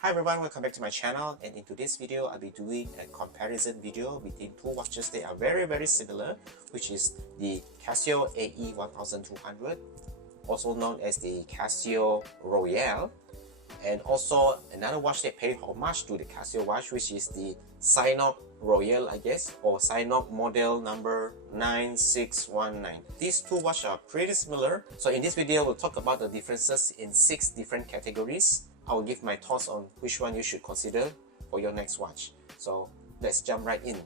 Hi everyone, welcome back to my channel, and in today's video I'll be doing a comparison video between two watches that are very similar, which is the Casio AE1200, also known as the Casio Royale, and also another watch that paid homage to the Casio watch, which is the Synoke Royale, I guess, or Synoke model number 9619. These two watches are pretty similar, so in this video we'll talk about the differences in 6 different categories. I will give my thoughts on which one you should consider for your next watch. So let's jump right in.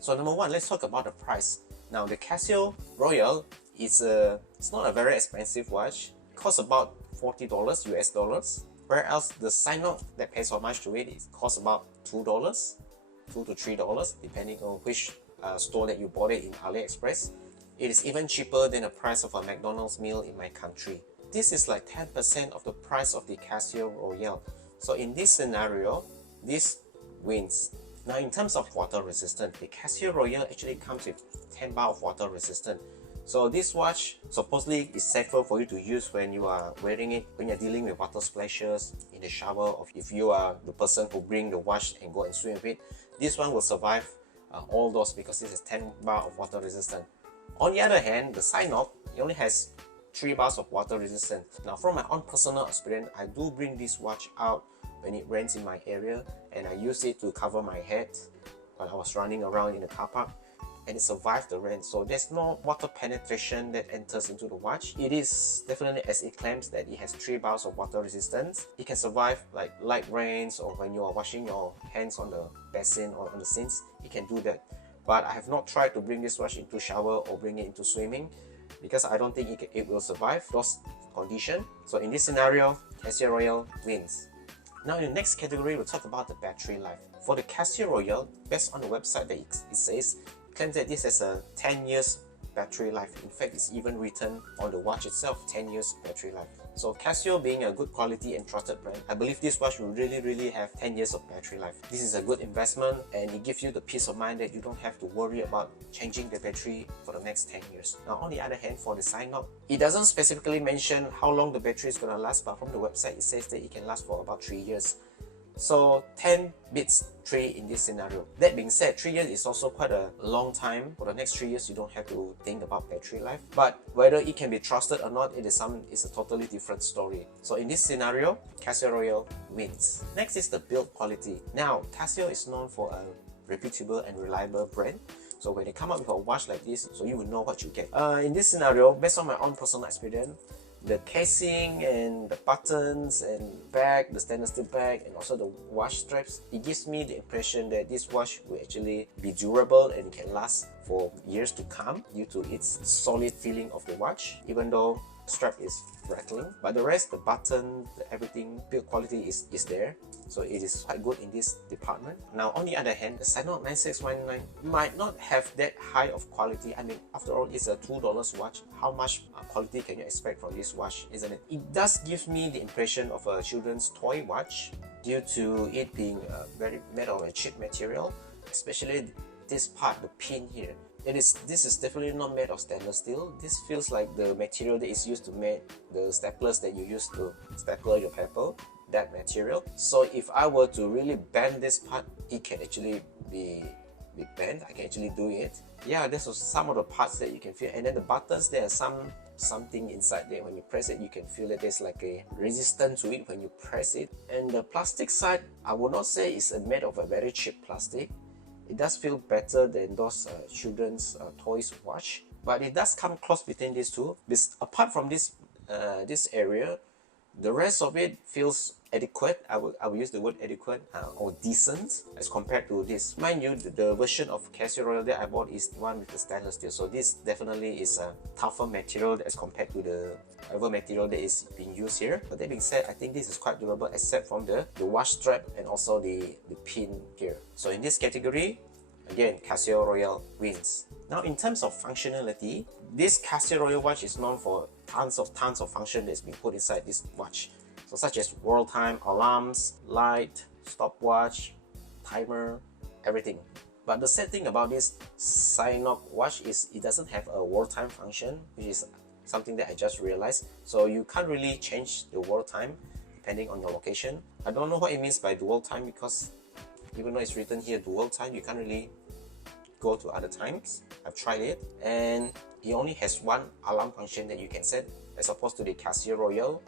So number one, let's talk about the price. Now the Casio Royale is it's not a very expensive watch. It costs about $40 US dollars. Whereas the Synoke that pays homage to it costs about $2 to $3 depending on which store that you bought it in AliExpress. It is even cheaper than the price of a McDonald's meal in my country. This is like 10% of the price of the Casio Royale. So in this scenario, this wins. Now in terms of water resistance, the Casio Royale actually comes with 10 bar of water resistance. So this watch supposedly is safer for you to use when you are wearing it, when you're dealing with water splashes in the shower, or if you are the person who bring the watch and go and swim with it. This one will survive all those because this is 10 bar of water resistance. On the other hand, the Synoke, it only has 3 bars of water resistance. Now from my own personal experience, I do bring this watch out when it rains in my area, and I use it to cover my head while I was running around in the car park, and it survived the rain. So there's no water penetration that enters into the watch. It is definitely, as it claims, that it has 3 bars of water resistance. It can survive like light rains, or when you are washing your hands on the basin or on the sinks, it can do that. But I have not tried to bring this watch into shower or bring it into swimming, because I don't think it will survive those conditions. So in this scenario, Casio Royale wins. Now in the next category, we'll talk about the battery life. For the Casio Royale, based on the website that it says, it claims that this has a 10 years battery life. In fact, it's even written on the watch itself, 10 years battery life. So Casio being a good quality and trusted brand, I believe this watch will really have 10 years of battery life. This is a good investment, and it gives you the peace of mind that you don't have to worry about changing the battery for the next 10 years. Now on the other hand, for the Synoke, it doesn't specifically mention how long the battery is going to last, but from the website it says that it can last for about 3 years. So 10 beats 3 in this scenario. That being said, 3 years is also quite a long time. For the next 3 years, you don't have to think about battery life. But whether it can be trusted or not, it is a totally different story. So in this scenario, Casio Royale wins. Next is the build quality. Now, Casio is known for a reputable and reliable brand. So when they come up with a watch like this, so you will know what you get. In this scenario, based on my own personal experience, the casing and the buttons and bag, the stainless steel bag, and also the watch straps, it gives me the impression that this watch will actually be durable and can last for years to come due to its solid feeling of the watch, even though the strap is rattling. But the rest, the button, everything, build quality is there. So it is quite good in this department. Now on the other hand, the Synoke 9619 might not have that high of quality. I mean, after all, it's a $2 watch. How much quality can you expect from this watch, isn't it? It does give me the impression of a children's toy watch due to it being very made of a cheap material, especially this part, the pin here. This is definitely not made of stainless steel. This feels like the material that is used to make the staplers that you use to staple your paper, that material. So if I were to really bend this part, it can actually be bent. I can actually do it. Yeah, this was some of the parts that you can feel. And then the buttons, there are something inside there. When you press it, you can feel that there's like a resistance to it when you press it. And the plastic side, I would not say it's made of a very cheap plastic. It does feel better than those children's toys watch, but it does come close between these two. Apart from this area, the rest of it feels adequate. I will use the word adequate or decent as compared to this. Mind you, the version of Casio Royale that I bought is the one with the stainless steel. So this definitely is a tougher material as compared to the other material that is being used here. But that being said, I think this is quite durable, except from the watch strap and also the pin here. So in this category, again, Casio Royale wins. Now in terms of functionality, this Casio Royale watch is known for tons of function that's been put inside this watch. So such as world time, alarms, light, stopwatch, timer, everything. But the sad thing about this Synoke watch is it doesn't have a world time function, which is something that I just realized. So you can't really change the world time. depending on your location. I don't know what it means by dual time, because even though it's written here dual time, you can't really go to other times. I've tried it, and it only has one alarm function that you can set, as opposed to the Casio Royal,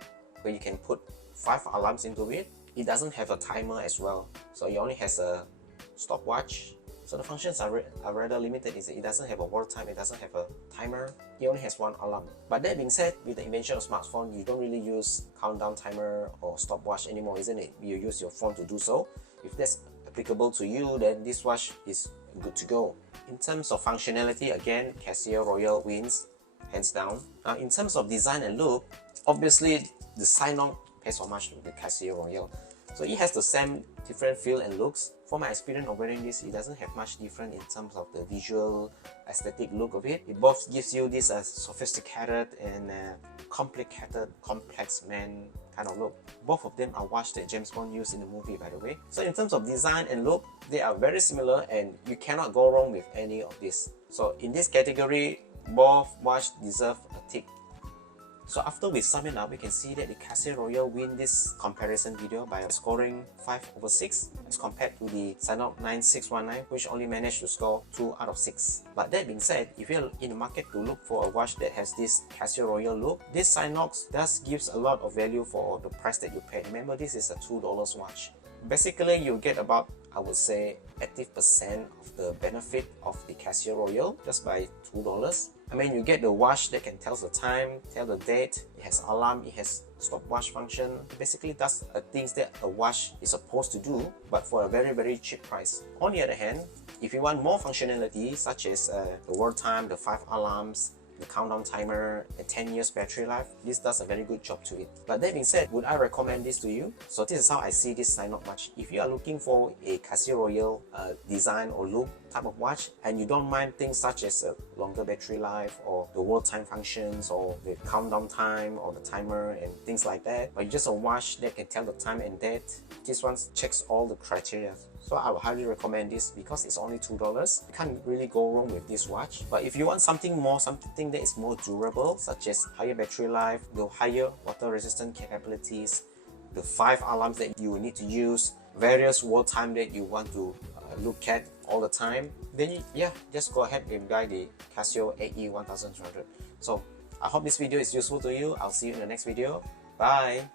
where you can put 5 alarms into it. It doesn't have a timer as well, so it only has a stopwatch. So the functions are rather limited. It doesn't have a wall time, it doesn't have a timer, it only has one alarm. But that being said, with the invention of smartphone, you don't really use countdown timer or stopwatch anymore, isn't it? You use your phone to do so. If that's applicable to you, then this watch is good to go. In terms of functionality, again, Casio Royal wins, hands down. Now, in terms of design and look, obviously the Synoke pays homage to the Casio Royal. So it has the same different feel and looks. For my experience of wearing this, it doesn't have much different in terms of the visual aesthetic look of it. It both gives you this sophisticated and complicated, complex man kind of look. Both of them are watches that James Bond used in the movie, by the way. So in terms of design and look, they are very similar, and you cannot go wrong with any of this. So in this category, both watches deserve a tick. So after we sum it up, we can see that the Casio Royal win this comparison video by scoring 5/6 as compared to the Synoke 9619, which only managed to score 2 out of 6. But that being said, if you're in the market to look for a watch that has this Casio Royal look, this Synoke does gives a lot of value for the price that you pay. Remember, this is a $2 watch. Basically, you get about, I would say, 80% of the benefit of the Casio Royal just by $2. I mean, you get the watch that can tell the time, tell the date, it has alarm, it has stopwatch function. It basically does things that a watch is supposed to do, but for a very cheap price. On the other hand, if you want more functionality, such as the world time, the 5 alarms, the countdown timer, and 10 years battery life, this does a very good job to it. But that being said, would I recommend this to you? So this is how I see this Synoke watch. If you are looking for a Casio Royal design or look type of watch, and you don't mind things such as a longer battery life, or the world time functions, or the countdown time, or the timer and things like that, but just a watch that can tell the time and date, this one checks all the criteria. So I would highly recommend this because it's only $2. You can't really go wrong with this watch. But if you want something more, something that is more durable, such as higher battery life, the higher water resistant capabilities, the 5 alarms that you will need to use, various world time that you want to look at all the time, then yeah, just go ahead and buy the Casio AE1200. So I hope this video is useful to you. I'll see you in the next video. Bye!